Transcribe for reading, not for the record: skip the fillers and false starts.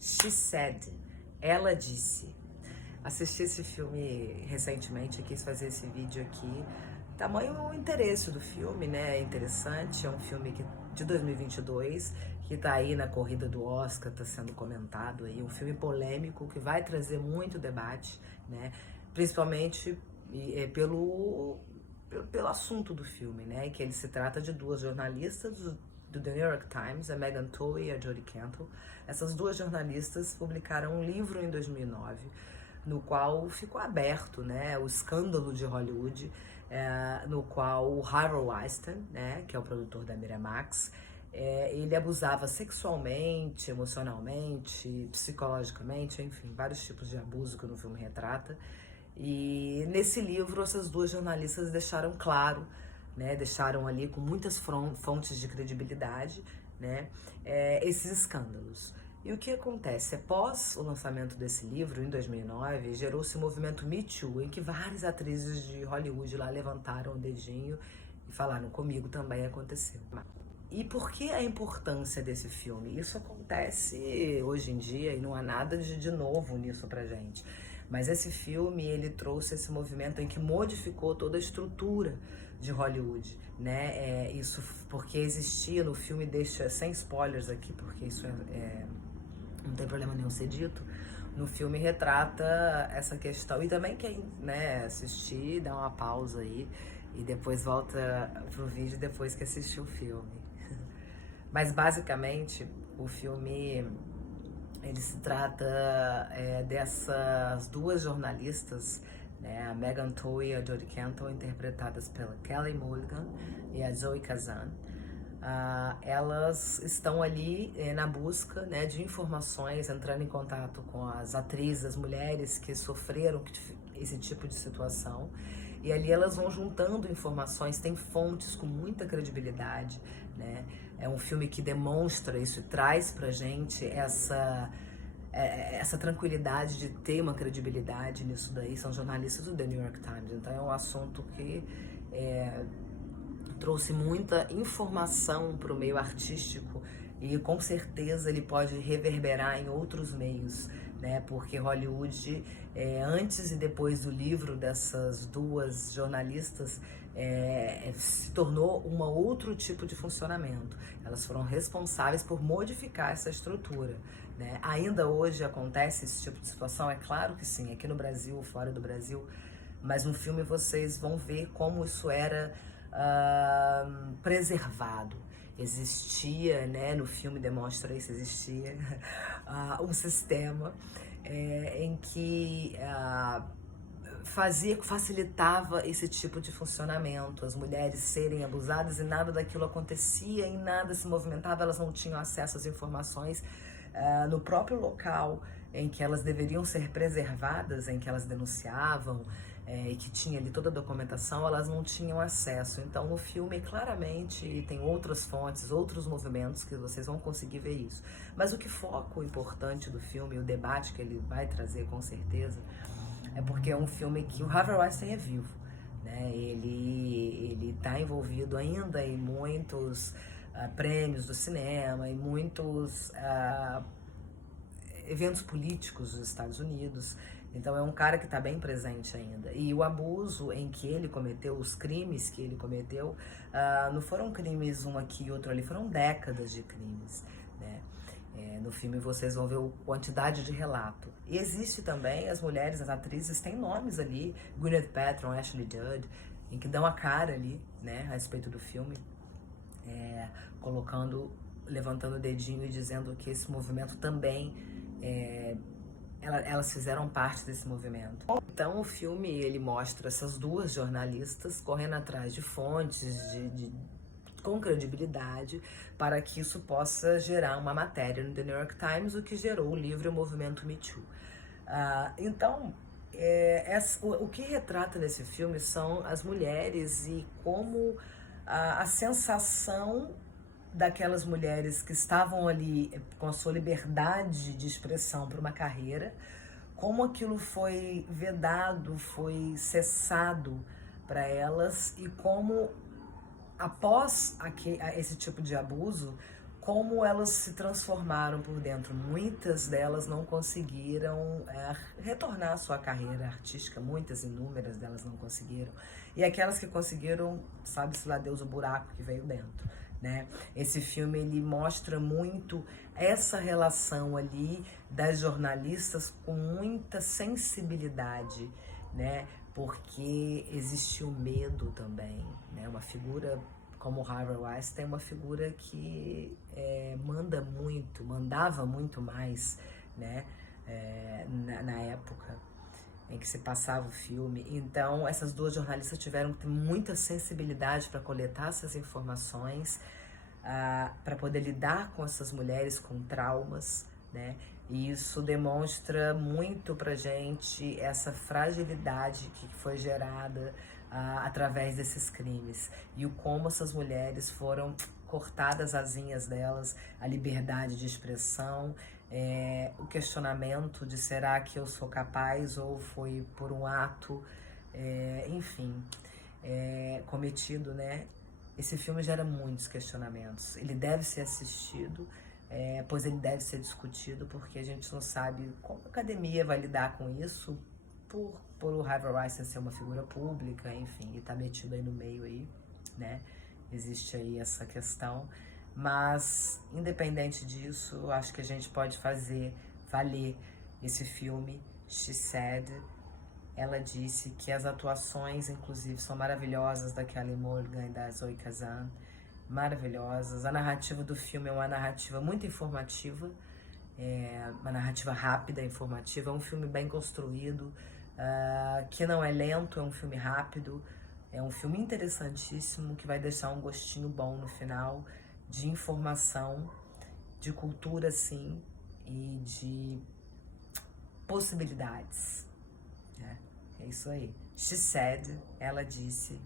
She Said, Ela Disse. Assisti esse filme recentemente e quis fazer esse vídeo aqui. Tamanho o interesse do filme, né? É interessante, é um filme de 2022, que tá aí na corrida do Oscar, tá sendo comentado aí. Um filme polêmico que vai trazer muito debate, né? Principalmente pelo assunto do filme, né? Que ele se trata de duas jornalistas do The New York Times, a Megan Toey e a Jodi Cantor. Essas duas jornalistas publicaram um livro em 2009, no qual ficou aberto, né, o escândalo de Hollywood, no qual o Harvey Weinstein, né, que é o produtor da Miramax, ele abusava sexualmente, emocionalmente, psicologicamente, enfim, vários tipos de abuso que no filme retrata. E nesse livro essas duas jornalistas deixaram claro, né, deixaram ali com muitas fontes de credibilidade, né, esses escândalos. E o que acontece? Após o lançamento desse livro, em 2009, gerou-se o movimento Me Too, em que várias atrizes de Hollywood lá levantaram o dedinho e falaram: comigo também aconteceu. E por que a importância desse filme? Isso acontece hoje em dia e não há nada de novo nisso pra gente. Mas esse filme, ele trouxe esse movimento em que modificou toda a estrutura de Hollywood, né? Isso porque existia no filme, deixa sem spoilers aqui, porque isso não tem problema nenhum ser dito. No filme retrata essa questão. E também quem, né, assistir, dá uma pausa aí e depois volta pro vídeo depois que assistiu o filme. Mas basicamente o filme ele se trata dessas duas jornalistas, né, a Megan Toey e a Jodi Cantor, interpretadas pela Kelly Mulligan e a Zoe Kazan. Elas estão ali na busca, né, de informações, entrando em contato com as atrizes, as mulheres que sofreram esse tipo de situação. E ali elas vão juntando informações, tem fontes com muita credibilidade, né? É um filme que demonstra isso e traz pra gente essa tranquilidade de ter uma credibilidade nisso daí. São jornalistas do The New York Times, então é um assunto que trouxe muita informação para o meio artístico e com certeza ele pode reverberar em outros meios, né? Porque Hollywood, antes e depois do livro dessas duas jornalistas, se tornou um outro tipo de funcionamento. Elas foram responsáveis por modificar essa estrutura, né? Ainda hoje acontece esse tipo de situação? É claro que sim, aqui no Brasil, fora do Brasil, mas no filme vocês vão ver como isso era preservado. Existia, né, no filme demonstra isso, existia um sistema em que facilitava esse tipo de funcionamento, as mulheres serem abusadas e nada daquilo acontecia e nada se movimentava, elas não tinham acesso às informações no próprio local em que elas deveriam ser preservadas, em que elas denunciavam, e que tinha ali toda a documentação, elas não tinham acesso. Então no filme claramente tem outras fontes, outros movimentos que vocês vão conseguir ver isso. Mas o que foco importante do filme, o debate que ele vai trazer com certeza, é porque é um filme que o Harvey Weinstein é vivo, né? Ele está envolvido ainda em muitos prêmios do cinema, em muitos eventos políticos dos Estados Unidos. Então é um cara que está bem presente ainda. E o abuso em que ele cometeu, os crimes que ele cometeu, não foram crimes um aqui e outro ali, foram décadas de crimes, né? No filme vocês vão ver a quantidade de relato. E existe também, as mulheres, as atrizes têm nomes ali, Gwyneth Paltrow, Ashley Judd, em que dão a cara ali, né, a respeito do filme, levantando o dedinho e dizendo que esse movimento também elas fizeram parte desse movimento. Então o filme ele mostra essas duas jornalistas correndo atrás de fontes com credibilidade para que isso possa gerar uma matéria no The New York Times, o que gerou o livro e o movimento Me Too. Então o que retrata nesse filme são as mulheres e como a sensação daquelas mulheres que estavam ali com a sua liberdade de expressão para uma carreira, como aquilo foi vedado, foi cessado para elas e como após esse tipo de abuso, como elas se transformaram por dentro. Muitas delas não conseguiram retornar à sua carreira artística, muitas, inúmeras delas não conseguiram. E aquelas que conseguiram, sabe-se lá Deus o buraco que veio dentro, né? Esse filme, ele mostra muito essa relação ali das jornalistas com muita sensibilidade, né? Porque existe o medo também, né? Uma figura como Harvey Weinstein, uma figura que mandava muito mais, né? Na época em que se passava o filme. Então, essas duas jornalistas tiveram que ter muita sensibilidade para coletar essas informações, para poder lidar com essas mulheres com traumas, né? E isso demonstra muito pra gente essa fragilidade que foi gerada através desses crimes e o como essas mulheres foram cortadas as asinhas delas, a liberdade de expressão, o questionamento de será que eu sou capaz ou foi por um ato, enfim, cometido, né? Esse filme gera muitos questionamentos. Ele deve ser assistido, pois ele deve ser discutido, porque a gente não sabe como a academia vai lidar com isso, por o Harvey Weinstein ser uma figura pública, enfim, e tá metido aí no meio aí, né? Existe aí essa questão. Mas, independente disso, eu acho que a gente pode fazer valer esse filme, She Said. Ela disse que as atuações, inclusive, são maravilhosas da Kelly Morgan e da Zoe Kazan. Maravilhosas. A narrativa do filme é uma narrativa muito informativa, uma narrativa rápida, informativa. É um filme bem construído, que não é lento, é um filme rápido. É um filme interessantíssimo que vai deixar um gostinho bom no final, de informação, de cultura, sim, e de possibilidades, né? É isso aí. She said, ela disse.